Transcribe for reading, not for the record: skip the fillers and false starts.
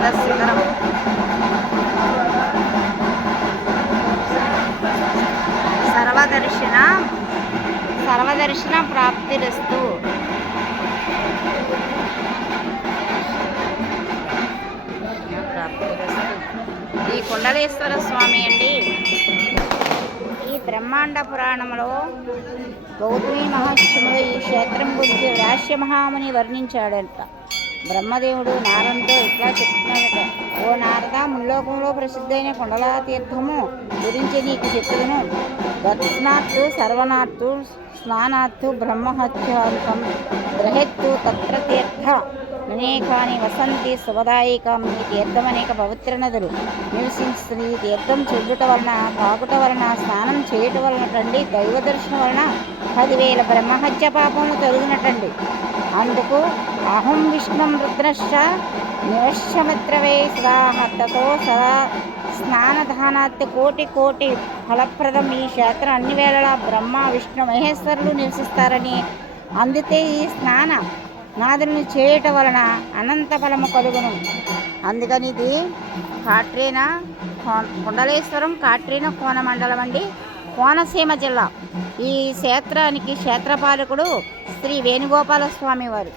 పర్వత శిఖరం. సర్వదర్శన ప్రాప్తిరస్తు. ఈ కుండలేశ్వర స్వామి అండి ఈ బ్రహ్మాండ పురాణంలో గౌతమి మహర్షిముడు ఈ క్షేత్రం గురించి వ్యాస్య మహాముని వర్ణించాడంట. బ్రహ్మదేవుడు నారదుతో ఇట్లా చెప్తున్నాడట, ఓ నారద, ముల్లోకంలో ప్రసిద్ధైన కుండలా తీర్థము గురించి నీకు చెప్పుదును. దర్శనాత్తు సర్వనాత్తు స్నానాత్తు బ్రహ్మహత్యాంతం గ్రహెత్తు తత్ర తీర్థ అనేకాని వసంతి శుభదాయికం. ఈ తీర్థం అనేక పవిత్ర నదులు నివసిస్తుంది. ఈ తీర్థం చెల్లుట వలన, తాగుట వలన, స్నానం చేయటం వలన టండి దైవ దర్శనం వలన 10,000 బ్రహ్మహత్య పాపములు తొలగినటండి. అందుకు అహం విష్ణుం రుద్రశ్చ నివశ్యమిత్రవే సదాహతతో సదా స్నానదానాత్ కోటి కోటి ఫలప్రదం. ఈ క్షేత్రం అన్ని వేళలా బ్రహ్మ విష్ణు మహేశ్వరులు నివసిస్తారని, అందుతే ఈ స్నాన నాదులను చేయటం వలన అనంత ఫలము కలుగును. అందుకని ఇది కుండలేశ్వరం కాట్రేన కోన మండలం అండి, కోనసీమ జిల్లా. ఈ క్షేత్రానికి క్షేత్రపాలకుడు శ్రీ వేణుగోపాల స్వామి వారు.